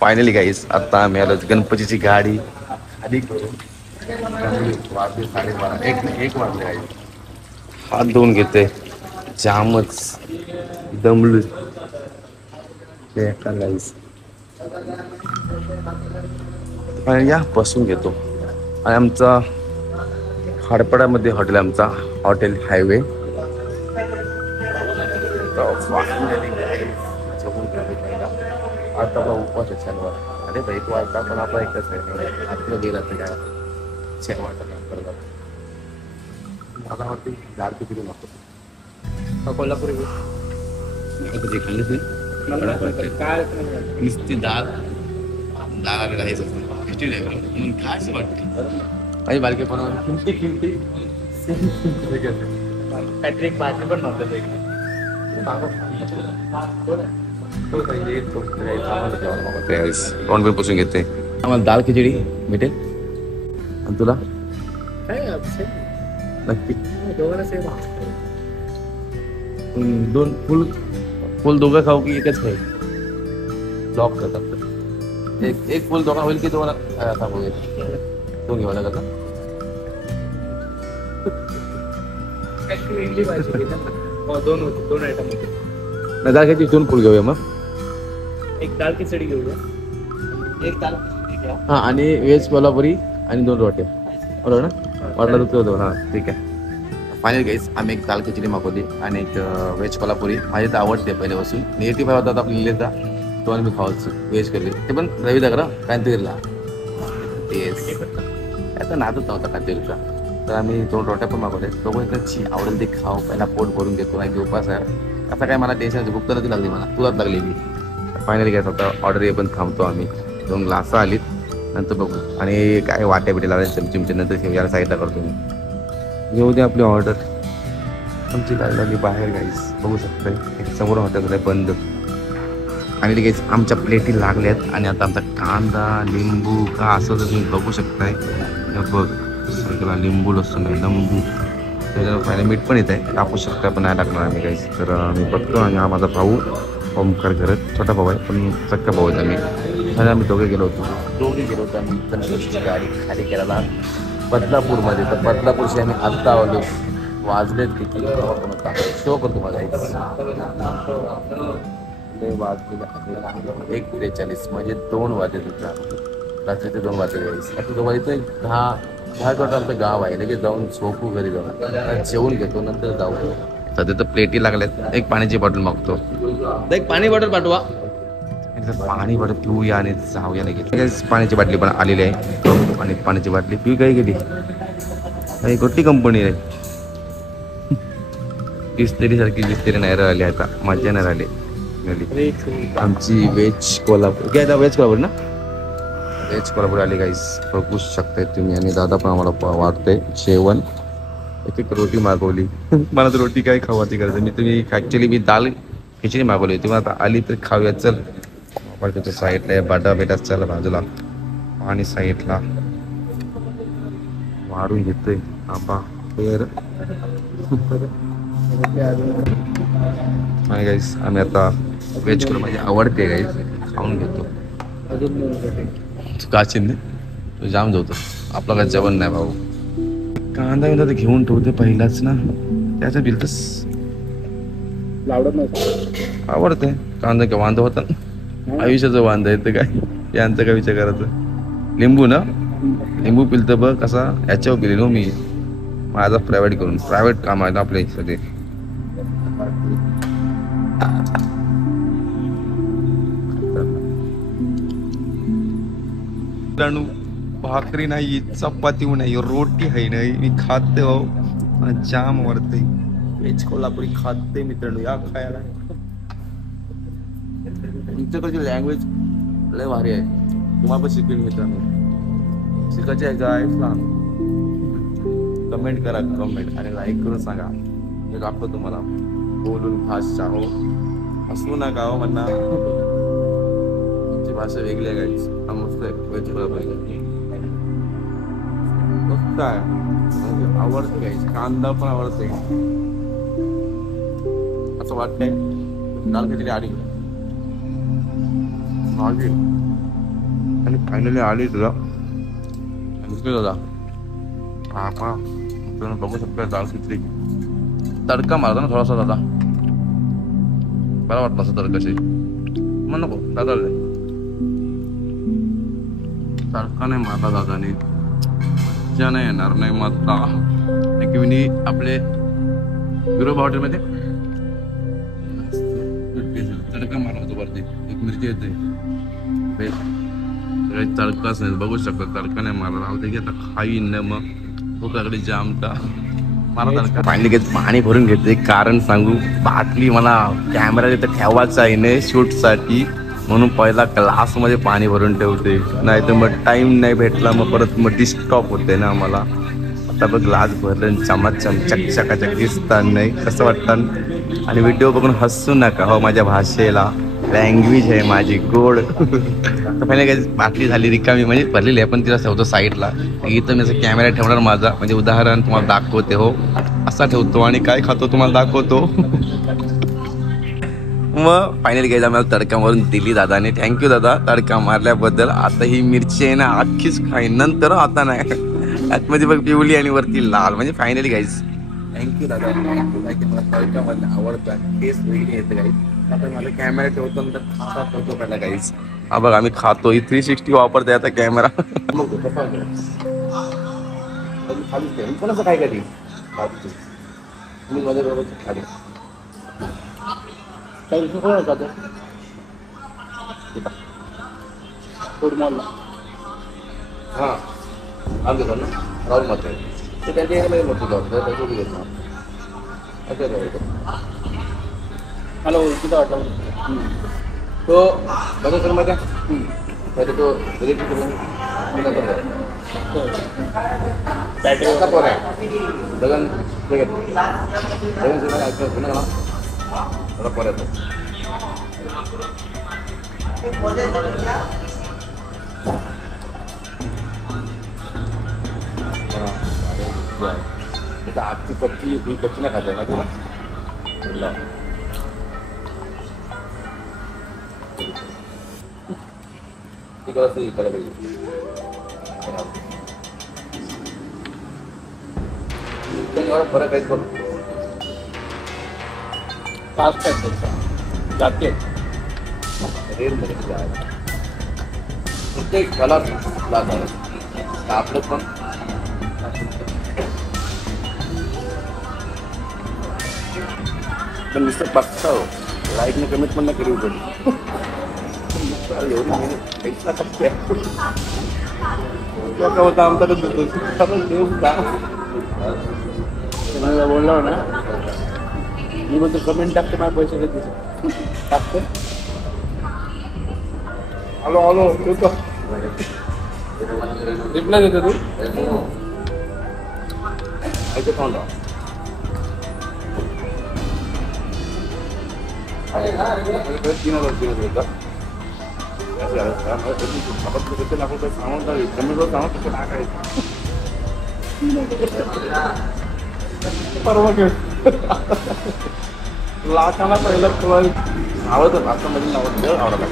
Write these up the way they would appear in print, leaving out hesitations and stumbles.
Finally गाईस आता आम्ही आलो गणपतीची गाडी खाली करून वाजले 12:30 एक वाजले गाईस. हात धुवून घेते जामच दमलो ते गाईस. या बसून घेतो आणि आमचा खाडपडामध्ये हॉटेल आमचा हॉटेल हायवे. आता आपला उपवास आहे शनिवार. अरे भाई तू वाजता पण आपला एकच आहे आपलं गेला तर काय शेवट करतात. मला वाटतं दाल किती नको कोल्हापुरी कधी खाल्लीच नाही काय नुसती दाल दाल घालायचं खिचडी म्हणून खायचं वाटते आई बालके पण किमती काहीतरी एक भाजी पण नव्हतं तोंड पण पुसून घेते. आम्हाला दाल खिचडी भेटेल आणि तुला नक्की दोन फुल फुल दोघं खाऊ की एकच खाईल ब्लॉक करतात. एक फुल दोघा होईल की तुम्हाला दोन घेऊ लागत दोन होते दोन आयटम होते. नाही दाल खिचडी दोन फुल घेऊया मग. एक दाल खिचडी घेऊया एक दाल हां आणि व्हेज कोल्हापुरी आणि 2 रोटे बरोबर ना वाटलं तर दोन. हां ठीक आहे. फायनल गाईस आम्ही एक दाल खिचडी मागवली आणि एक व्हेज कोल्हापुरी. माझी तर आवडते पहिल्यापासून. 85 होता आपल्या लिहिलेचा तो आणि मी खावायचो व्हेज करली ते पण रविदा करा कांतीवीरला तेच आता नादच नव्हता कांतीवीरचा. तर आम्ही 2 रोट्या पण मागवले. तो पण कशी आवडेल ते खाऊ पहिला पोट भरून घेतो नाही की उपास आहे असं काय मला टेन्शन भूक तर लागली मला तुलाच लागली मी. फायनली घ्यायचं आता ऑर्डर हे पण थांबतो आम्ही. 2 ग्लासं आलीत नंतर बघू आणि काय वाट्या बिट्या लावायचं चमचमच्या नंतर याला साईडला करतो मी. येऊ दे आपली ऑर्डर. आमची गाडी लागली बाहेर गाईस बघू शकता एक समोर हॉटेल आहे बंद. आणि लगेच आमच्या प्लेटी लागल्यात आणि आता आमचा कांदा लिंबू का असं तर तुम्ही बघू शकताय. बघ सगळा लिंबू लसूण आहे लिंबू त्याच्यावर फायनल मीठ पण येत आहे टाकू शकता पण नाही टाकणार आम्ही गाईस. तर मी बघतो आणि हा माझा भाऊ ओमकार घरात छोटा भाऊ आहे पण सक्का भाऊ आहे आम्ही. आणि आम्ही दोघे गेलो होतो आम्ही गणपतीची गाडी खाली करायला बदलापूरमध्ये. तर बदलापूरशी आम्ही आत्ता आलो वाजलेत किती शो करतो माझा 1:43 म्हणजे 2 वाजले तुझ्या रात्रीचे 2 वाजले आता तो वाजतो 10 आमचं गाव आहे लगेच जाऊन झोपू घरी जाऊन जेवून घेतो नंतर जाऊ. सध्या तर प्लेटी लागल्यात. एक पाण्याची बॉटल मागतो. एक पाणी बॉटल पाठवा. पाणी बॉटल पिऊया आणि जाऊया लगेच. पाण्याची बाटली पण आलेली आहे आणि पाण्याची बाटली पिऊ काय गेली काही कोणती कंपनी आहे बिस्लेरी सारखी बिस्लेरी नाही राहिली आता मजा नाही राहिली. आमची व्हेज कोल्हापूर काय व्हेज कोल्हापूर ना व्हेज कोल्हापूर आली गाईस बघू शकताय तुम्ही. आणि दादा पण आम्हाला वाटतंय जेवण. एक रोटी मागवली मला तर रोटी काय खावायची करायचं मी तुम्ही ॲक्च्युली मी दाल खिचडी मागवली होती मग आता आली तर खाऊया चल. आपण त्याच्या साईडला आहे बाटा बेटा चल बाजूला आणि साईडला वाढून घेतोय आंबा पेर. आणि गाईस आम्ही आता व्हेज करून माझी आवडते गाईस खाऊन घेतो. का चिंदे तू जाम जेवतो आपलं काय जेवण नाही भाऊ. कांदा बिंदा तर घेऊन ठेवते पहिलाच ना त्याचं बिलतच आवडते. कांदा काय वांदा होता आयुष्याचं वांदा येतं काय यांचं काय विचार करायचं. लिंबू ना लिंबू पिलतं बघ कसा याच्यावर पिलेलो मी माझा प्रायव्हेट करून प्रायव्हेट काम आहे ना आपल्या इथे. भाकरी नाही चपाती नाही रोटी आहे नाही मी खाते भाऊ जाम आवडते. व्हेज कोल्हापुरी खाते मित्रांनो या खायला. तुमच्याकडची लँग्वेज लय भारी आहे तुम्हाला पण शिकवेन मित्रांनो. शिकायचे आहे काय सांग कमेंट करा कमेंट आणि लाईक करून सांगा. मी दाखवतो तुम्हाला बोलून भाषा हो हसू नका हो म्हणा तुमची भाषा वेगळी आहे गाईच. हा मस्त आहे व्हेज कोल्हापुरी मस्त आहे आवडते गाईच. कांदा पण आवडते असं वाटतंय दाल खिचडी आली भाजी आणि फायनली आली तुला दादा हा पा तुम्ही बघू शकता दाल खिचडी तडका मारता ना थोडासा दादा बरा वाटला असं तडकाशी मग नको दादा तडका नाही मारला दादाने मज्जा नाही येणार नाही मग आपले विरोबा हॉटेलमध्ये तडका मारला होतो वरती एक मिरची येते तडकाच नाही बघू शकतो तडका नाही मारला होते की आता खाईन ना मग भूकाकडे जामटा मारा तडका फायनली घेत पाणी भरून घेते कारण सांगू बाटली मला कॅमेरा तिथं ठेवायचा आहे नाही शूटसाठी म्हणून पहिला ग्लासमध्ये पाणी भरून ठेवते नाही तर मग टाईम नाही भेटला मग परत मग डिस्टॉप होते ना मला आता बघ ग्लास भरलं चमचम चकचकाचक दिसतात नाही कसं वाटतं आणि व्हिडिओ बघून हसू नका हो माझ्या भाषेला लँग्वेज आहे माझी गोड तर पहिले काही बाटली झाली रिकामी म्हणजे भरलेली आहे पण तिला ठेवतो साईडला इथं मी असं कॅमेरा ठेवणार माझा म्हणजे उदाहरण तुम्हाला दाखवते हो असा ठेवतो आणि काय खातो तुम्हाला दाखवतो मग फायनली घ्यायचा मला तडका मारून दिली दादाने थँक्यू दादा तडका मारल्याबद्दल आता ही मिरची आहे ना अख्खीच खाईन नंतर आता नाही आतमध्ये बघ पिवली आणि वरती लाल म्हणजे फायनली गाईज थँक्यू दादा मला तडका मला आवडतं टेस्ट वेगळी येते गाईज आता मला कॅमेरा ठेवतो नंतर खाता ठेवतो पहिला गाईज हा बघ आम्ही खातो ही 360 वापरते आता कॅमेरा कोणाचं काय कधी तुम्ही माझ्या बरोबर खाली काही विषय कोण होता हां आमचे सर ना राहुल मात्र ते त्याच्या मोठी जाऊ हॅलो किती वाटलं तो बघा सर माझ्या तो बॅटरी पोर आहे दगन दगन सर ना थोडा पोर येतो आजची पक्षी ही पक्षी नाही खाते ना तुला ती इकडे फरक आहे बघ फास्ट आहे जाते रेलमध्ये प्रत्येक कला आपलं पण नुसतं बघता हो लाईकने कमीट पण नाही केली पडली एवढी पैसा टप्प्या होता आमचा देव का बोललो ना मी म्हणतो कमेंट टाकते माझे पैसे देते टाकते हॅलो हॅलो ठेवतो रिप्लाय देतो तू ऐकत थांबा तीन होता परवा घेऊ लाखाला पहिला आवडतं भाषामध्ये आवडतं आवडला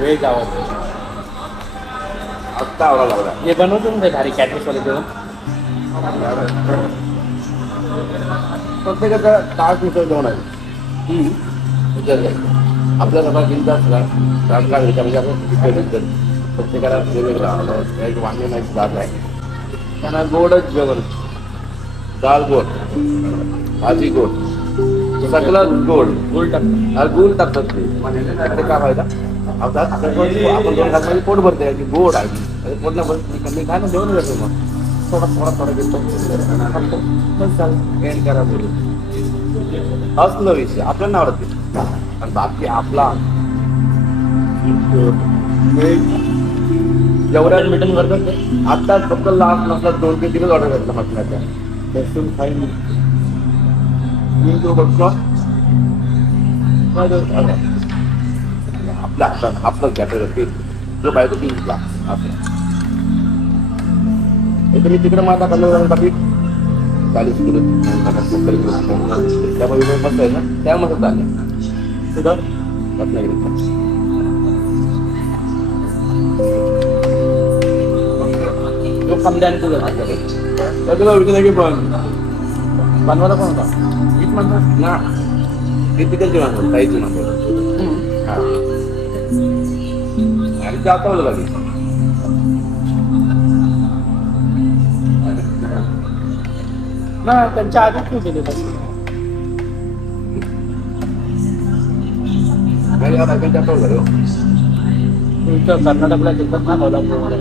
वेज आवडतो आत्ता आवडा लागला हे बनवतो ना भारी कॅटरिंगवाले जेवण प्रत्येकाचा तास मिसळ जेवण आहे आपल्या सगळा चिंता असला तात्काळ म्हणजे आपण प्रत्येकाला वेगवेगळा एक वांगे नाही दाल आहे त्यांना गोडच जेवण दाल गोड भाजी गोड सगळं गोड गुळ टाकतात गुळ टाकतात ते काय फायदा आपण दोन खात पोट भरते गोड आहे पोटला कमी काय ना जेवण जातो मग थोडा थोडा थोडा घेतो बस चालेल एंड करा बोलू असलं विषय आपल्याला आवडते आणि बाकी आपला जेवढ्या मिटन करतात आत्ताच फक्त लास्ट नसला 2 ते 3 ऑर्डर करतो म्हटल्याच्या बेसून खाईन मी तो बघतो आपल्या हातात आपलं कॅटेगरी जो पाहिजे तो 3 लाख आपला मी तिकडे माझा करणार बाकी 40 किलो त्यामध्ये मस्त आहे ना त्या मस्त चालले तुझं रत्नागिरी जो कमल्याने तुझं त्याला विचार की पण बनवायला कोण होता मीच म्हणतात ना ते तिकडची माणसं ताईची माणसं हा आणि ते आता लागेल ना त्यांच्या आधीच तू गेले तुमचं कर्नाटकला जिल्ह्यात ना कोल्हापूरमध्ये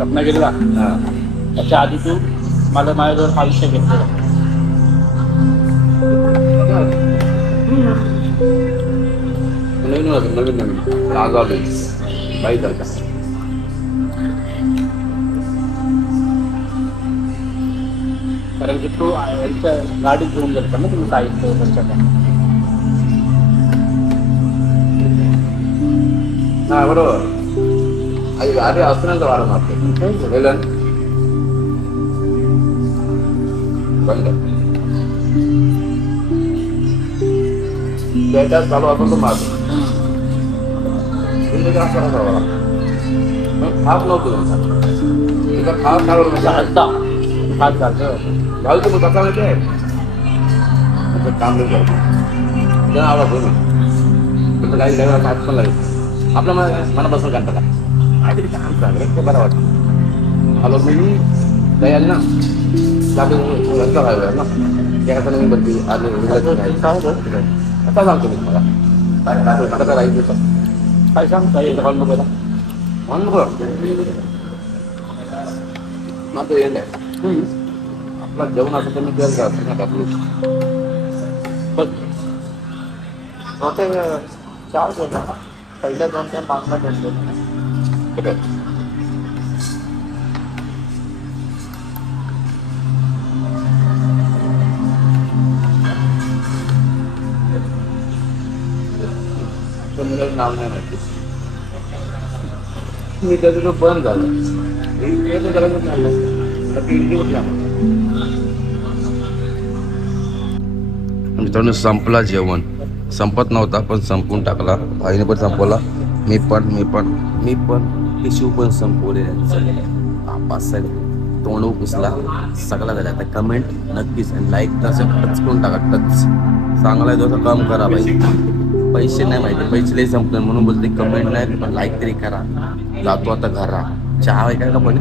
रत्नागिरीला त्याच्या आधी तू मला माझ्याजवळ आयुष्य घेतलेलं नवीन आज आलो बाई का कारण की तू यांच्या गाडीत घेऊन गेलता ना तुम्ही साहित्य त्यांच्या हा बरोबर आधी असताना वारा मारतो वेलन बंद त्याच्यात चालू असेल तो मारतो खास नव्हतो खास खावर चालता हात घालतं घालतो मग कसा माहिती आहे काम नाही करतो त्यांना आवाज होतो तुमचं काही लागेल हात पण लागेल आपल्या मनापासून काढता का काहीतरी काम सांगेल ते बरं वाटतं आलो मी काही आले ना घरचा व्हायला ना एका मी बदली आले आता सांगतो मी तुम्हाला आता राहायचं काय सांग काही हॉल नको म्हणून बरं माझं एंड आहे आपला जेवण असं तर मी केलं का ना आपलं बघ होते 4 जण पहिल्या 2 त्या मागला घेतले नाव नाही माहिती मी त्याचं बंद झालं गरजच नाही मित्रांनो संपला जेवण संपत नव्हता पण संपून टाकला भाईने पण संपवला मी पण ते शिव पण संपवले तोंड पुसला सगळा झाला आता कमेंट नक्कीच लाईक तसं टच करून टाका टच चांगला आहे तसं काम करा बाई पैसे नाही माहिती पैसे लई संपले म्हणून बोलते कमेंट नाही पण लाईक तरी करा जातो आता घरा चहा आहे काय का पण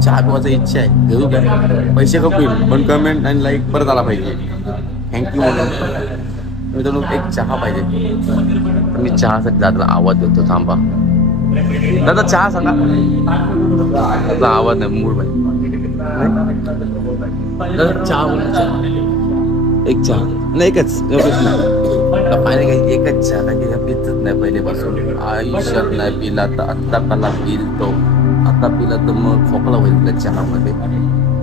चहा पिवायची इच्छा आहे घेऊ काय पैसे कपईल पण कमेंट आणि लाईक परत आला पाहिजे थँक्यू म्हणून मित्रांनो एक चहा पाहिजे तर मी चहासाठी दादाला आवाज देतो थांबा दादा चहा सांगा त्याचा आवाज नाही मूड पाहिजे दादा चहा बोला चहा एक चहा नाही एकच पाहिजे काही एकच चहा का की पितच नाही पहिलेपासून आयुष्यात नाही पिला तर आत्ता कला पिल तो आता पिला तर मग खोकला होईल त्या चहामध्ये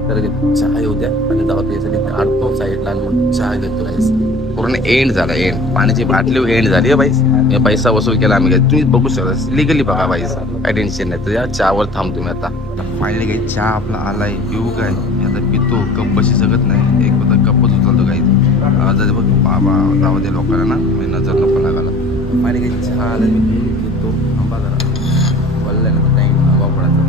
तर चहा येऊ द्या आणि जाऊ त्यासाठी काढतो साईडला आणि मग चहा घेतो राईस पूर्ण एंड झाला एंड पाण्याची बाटली एंड झाली आहे बाईस पैसा वसूल केला आम्ही तुम्ही बघू शकता लिगली बघा बाईस काही टेन्शन नाही तर या चहावर थांबतो मी आता फायनली काही चहा आपला आलाय पिऊ काय मी आता पितो कप बशी शकत नाही एक होता कपच उचलतो काही बघ बाबा जाऊ दे लोकांना ना मी नजर नको लागायला फायनली काही चहा आला मी पितो आंबा जरा बोललाय ना टाईम हवा पडायचा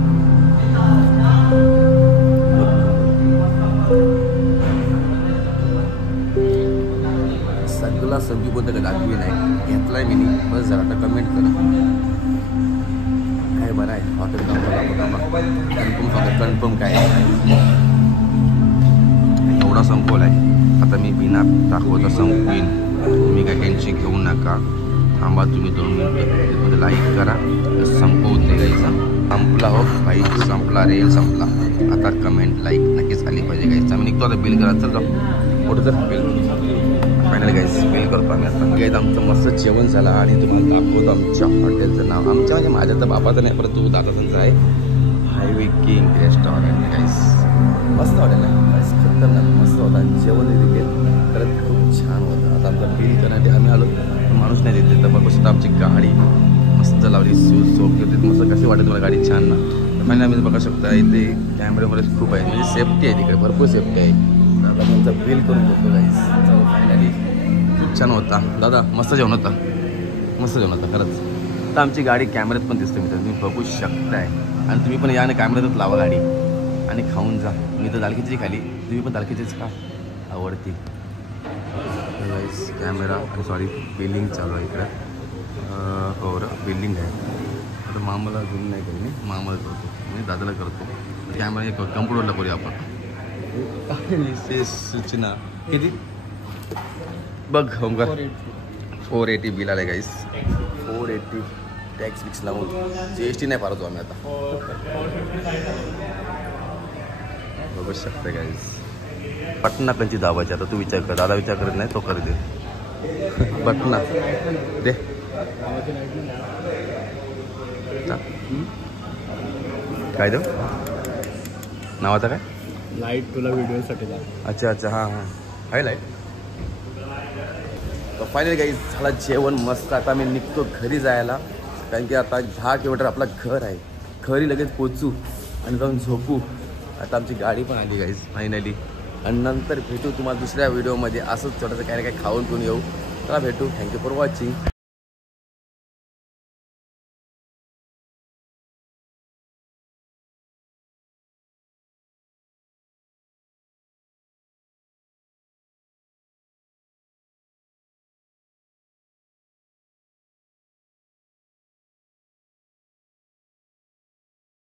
सगळा संधी कोणतं दाखवी नाही घेतलाय मी बस जरा आता कमेंट करा काय बरं आहे हॉटेल कन्फर्म सांगतो कन्फर्म काय एवढा संपवला आहे आता मी बिना दाखवता संपवीन तुम्ही काय टेन्शन घेऊ नका थांबा तुम्ही 2 मिनिटं लाईक करा संपवते गाईचा संपला हो भाई संपला रे संपला आता कमेंट लाईक नक्कीच आली पाहिजे गाईचा मी निघतो आता बिल करा चल जाऊ कुठं तर बिल फायनल गाईज बिल करतो आम्ही आता गाईज आमचं मस्त जेवण झालं आणि तुम्हाला दाखवतो आमच्या हॉटेलचं नाव आमच्या म्हणजे माझ्या तर बाबाचं नाही परंतु दादाचं आहे हायवे किंग रेस्टॉरंट गाईज मस्त हॉटेल आहे खतरनाक मस्त होता जेवण देखील खरंच खूप छान होतं आता आमचं बिल करण्यासाठी आम्ही आलो माणूस नाही देते तर बघू शकता आमची गाडी मस्त लावली सोप होती मस्त कशी वाटत मला गाडी छान ना फायनली आम्ही बघू शकता इथे कॅमेऱ्यामध्ये खूप आहे म्हणजे सेफ्टी आहे तिकडे भरपूर सेफ्टी आहे. दादा त्यांचा बिल करून घेतो गाईस. चलो फायनली खूप छान होता दादा, मस्त जेवण होता, मस्त जेवण होता खरंच. तर आमची गाडी कॅमेऱ्यात पण दिसते मित्रांनो, तुम्ही बघू शकताय. आणि तुम्ही पण या आणि कॅमेऱ्यातच लावा गाडी आणि खाऊन जा. मी तर दाल खिचडी खाली, तुम्ही पण दाल खिचडीच खा, आवडती. गाईस कॅमेरा आणि सॉरी बिलिंग चालू आहे इकडे. हो बिल्डिंग आहे. आता मामाला झूम नाही करू मी, मामाला करतो म्हणजे दादाला करतो. कॅमेरा एक कम्प्युटरला करूया आपण. विशेष सूचना किती बघ ओमकार 480 बिल आलं गाईस. 480 टॅक्स बिक्स लावून GST नाही पारतो आम्ही आता. बघू शकते गाईस. पटना कंची दाबायची आता तू विचार कर, दादा विचार करत नाही तो कर दे. पटना दे काय देऊ नावाचा काय लाईट तुला व्हिडिओसाठी. अच्छा अच्छा हां हां आहे लाईट. तर फायनली काही झाला जेवण मस्त. आता मी निघतो घरी जायला कारण की आता 10 किलोमीटर आपलं घर आहे. घरी लगेच पोचू आणि जाऊन झोपू. आता आमची गाडी पण आली गाईज फायनली. आणि नंतर भेटू तुम्हाला दुसऱ्या व्हिडिओमध्ये. असंच छोटंसं काही ना काही खाऊन पिऊन येऊ. चला भेटू. Thank you for watching.